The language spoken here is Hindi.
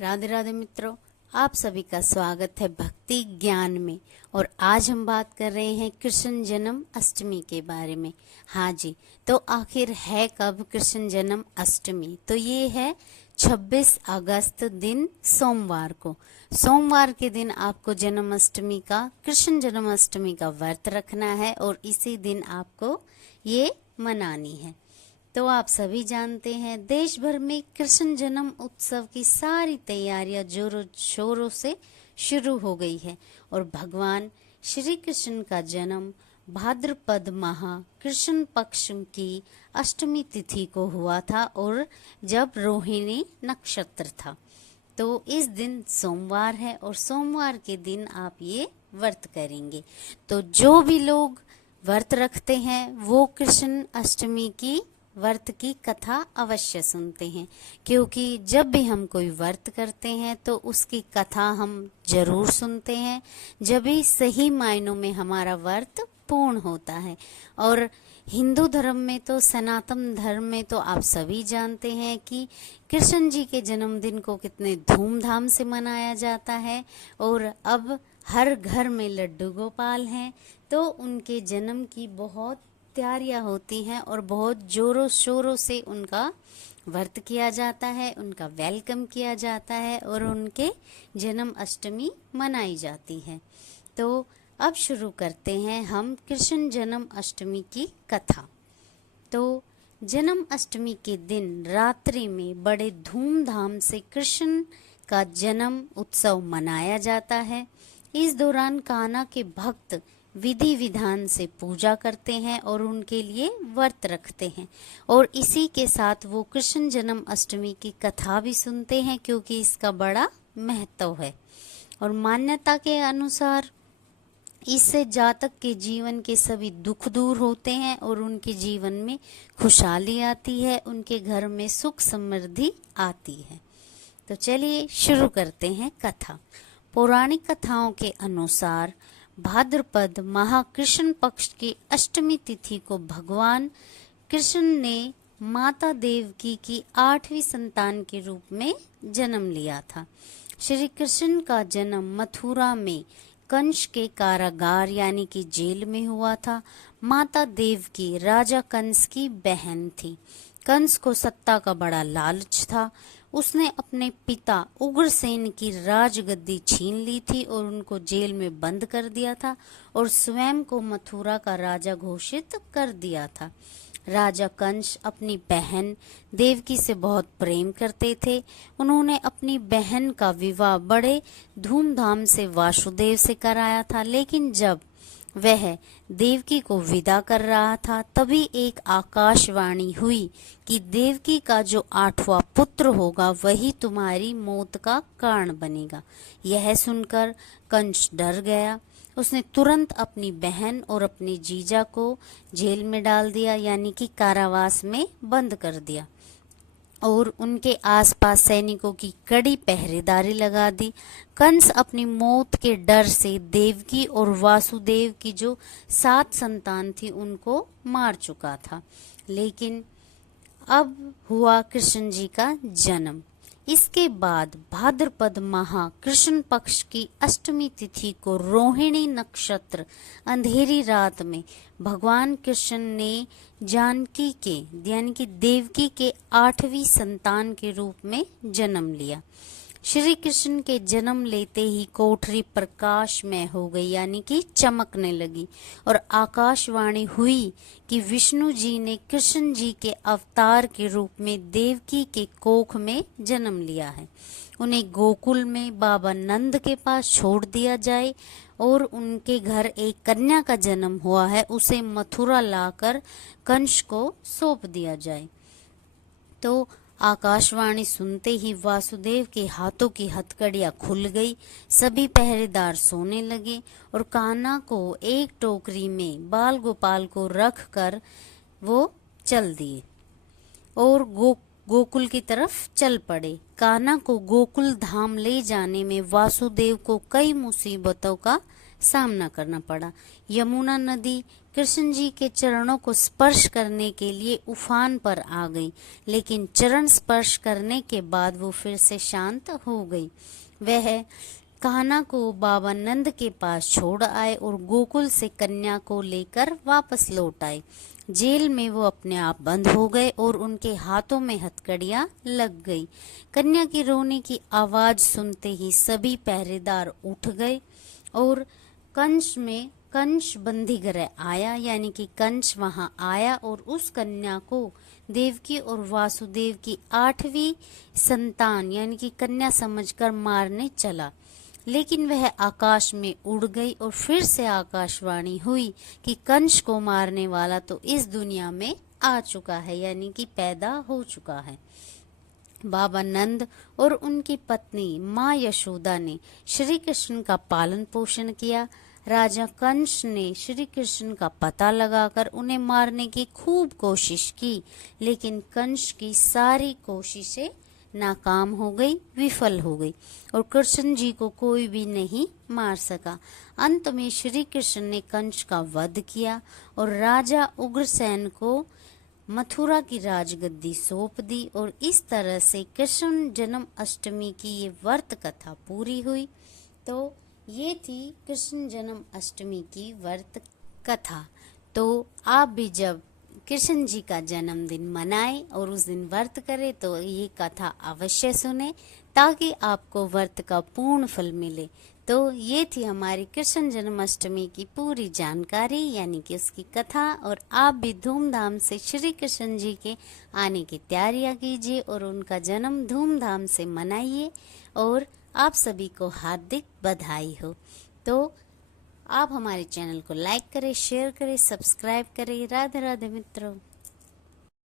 राधे राधे मित्रों, आप सभी का स्वागत है भक्ति ज्ञान में। और आज हम बात कर रहे हैं कृष्ण जन्म अष्टमी के बारे में। हाँ जी, तो आखिर है कब कृष्ण जन्म अष्टमी? तो ये है 26 अगस्त दिन सोमवार को। सोमवार के दिन आपको जन्माष्टमी का, कृष्ण जन्माष्टमी का व्रत रखना है और इसी दिन आपको ये मनानी है। तो आप सभी जानते हैं देश भर में कृष्ण जन्म उत्सव की सारी तैयारियां जोरों शोरों से शुरू हो गई है और भगवान श्री कृष्ण का जन्म भाद्रपद माह कृष्ण पक्ष की अष्टमी तिथि को हुआ था और जब रोहिणी नक्षत्र था। तो इस दिन सोमवार है और सोमवार के दिन आप ये व्रत करेंगे। तो जो भी लोग व्रत रखते हैं वो कृष्ण अष्टमी की व्रत की कथा अवश्य सुनते हैं, क्योंकि जब भी हम कोई व्रत करते हैं तो उसकी कथा हम जरूर सुनते हैं, जब भी सही मायनों में हमारा व्रत पूर्ण होता है। और हिंदू धर्म में तो, सनातन धर्म में तो आप सभी जानते हैं कि कृष्ण जी के जन्मदिन को कितने धूमधाम से मनाया जाता है और अब हर घर में लड्डू गोपाल हैं, तो उनके जन्म की बहुत तैयारियां होती हैं और बहुत जोरों शोरों से उनका व्रत किया जाता है, उनका वेलकम किया जाता है और उनके जन्म अष्टमी मनाई जाती है। तो अब शुरू करते हैं हम कृष्ण जन्म अष्टमी की कथा। तो जन्म अष्टमी के दिन रात्रि में बड़े धूमधाम से कृष्ण का जन्म उत्सव मनाया जाता है। इस दौरान कान्हा के भक्त विधि विधान से पूजा करते हैं और उनके लिए व्रत रखते हैं और इसी के साथ वो कृष्ण जन्म अष्टमी की कथा भी सुनते हैं, क्योंकि इसका बड़ा महत्व है। और मान्यता के अनुसार इससे जातक के जीवन के सभी दुख दूर होते हैं और उनके जीवन में खुशहाली आती है, उनके घर में सुख समृद्धि आती है। तो चलिए शुरू करते हैं कथा। पौराणिक कथाओं के अनुसार भाद्रपद माह कृष्ण पक्ष की अष्टमी तिथि को भगवान कृष्ण ने माता देवकी की 8वीं संतान के रूप में जन्म लिया था। श्री कृष्ण का जन्म मथुरा में कंस के कारागार यानी कि जेल में हुआ था। माता देवकी राजा कंस की बहन थी। कंस को सत्ता का बड़ा लालच था। उसने अपने पिता उग्रसेन की राजगद्दी छीन ली थी और उनको जेल में बंद कर दिया था और स्वयं को मथुरा का राजा घोषित कर दिया था। राजा कंस अपनी बहन देवकी से बहुत प्रेम करते थे। उन्होंने अपनी बहन का विवाह बड़े धूमधाम से वासुदेव से कराया था, लेकिन जब वह देवकी को विदा कर रहा था तभी एक आकाशवाणी हुई कि देवकी का जो 8वां पुत्र होगा वही तुम्हारी मौत का कारण बनेगा। यह सुनकर कंस डर गया। उसने तुरंत अपनी बहन और अपने जीजा को जेल में डाल दिया, यानी कि कारावास में बंद कर दिया और उनके आसपास सैनिकों की कड़ी पहरेदारी लगा दी। कंस अपनी मौत के डर से देवकी और वासुदेव की जो 7 संतान थी उनको मार चुका था। लेकिन अब हुआ कृष्ण जी का जन्म। इसके बाद भाद्रपद माह कृष्ण पक्ष की अष्टमी तिथि को रोहिणी नक्षत्र अंधेरी रात में भगवान कृष्ण ने जानकी के यानी कि देवकी के 8वीं संतान के रूप में जन्म लिया। श्री कृष्ण के जन्म लेते ही कोठरी प्रकाशमय हो गई, यानी कि चमकने लगी और आकाशवाणी हुई कि विष्णु जी ने कृष्ण जी के अवतार के रूप में देवकी के कोख में जन्म लिया है। उन्हें गोकुल में बाबा नंद के पास छोड़ दिया जाए और उनके घर एक कन्या का जन्म हुआ है, उसे मथुरा लाकर कंस को सौंप दिया जाए। तो आकाशवाणी सुनते ही वासुदेव के हाथों की हथकड़ियां खुल गई। सभी पहरेदार सोने लगे और कान्हा को एक टोकरी में बाल गोपाल को रख कर वो चल दिए और गोकुल की तरफ चल पड़े। कान्हा को गोकुल धाम ले जाने में वासुदेव को कई मुसीबतों का सामना करना पड़ा। यमुना नदी कृष्ण जी के चरणों को स्पर्श करने के लिए उफान पर आ गई, लेकिन चरण स्पर्श करने के बाद वो फिर से शांत हो गई। वह कान्हा को बाबा नंद के पास छोड़ आए और गोकुल से कन्या को लेकर वापस लौट आए। जेल में वो अपने आप बंद हो गए और उनके हाथों में हथकड़ियां लग गई। कन्या की रोने की आवाज सुनते ही सभी पहरेदार उठ गए और कंस बंदी गृह आया, यानी कि कंस वहां आया और उस कन्या को देवकी और वासुदेव की 8वीं संतान यानी कि कन्या समझकर मारने चला, लेकिन वह आकाश में उड़ गई और फिर से आकाशवाणी हुई कि कंस को मारने वाला तो इस दुनिया में आ चुका है, यानी कि पैदा हो चुका है। बाबा नंद और उनकी पत्नी माँ यशोदा ने श्री कृष्ण का पालन पोषण किया। राजा कंस ने श्री कृष्ण का पता लगाकर उन्हें मारने की खूब कोशिश की, लेकिन कंस की सारी कोशिशें नाकाम हो गई, विफल हो गई और कृष्ण जी को कोई भी नहीं मार सका। अंत में श्री कृष्ण ने कंस का वध किया और राजा उग्रसेन को मथुरा की राजगद्दी सौंप दी और इस तरह से कृष्ण जन्म अष्टमी की ये व्रत कथा पूरी हुई। तो ये थी कृष्ण जन्म अष्टमी की व्रत कथा। तो आप भी जब कृष्ण जी का जन्मदिन मनाएं और उस दिन व्रत करें तो ये कथा अवश्य सुने, ताकि आपको व्रत का पूर्ण फल मिले। तो ये थी हमारी कृष्ण जन्माष्टमी की पूरी जानकारी, यानी कि उसकी कथा। और आप भी धूमधाम से श्री कृष्ण जी के आने की तैयारियां कीजिए और उनका जन्म धूमधाम से मनाइए। और आप सभी को हार्दिक बधाई हो। तो आप हमारे चैनल को लाइक करें, शेयर करें, सब्सक्राइब करें। राधे राधे मित्रों।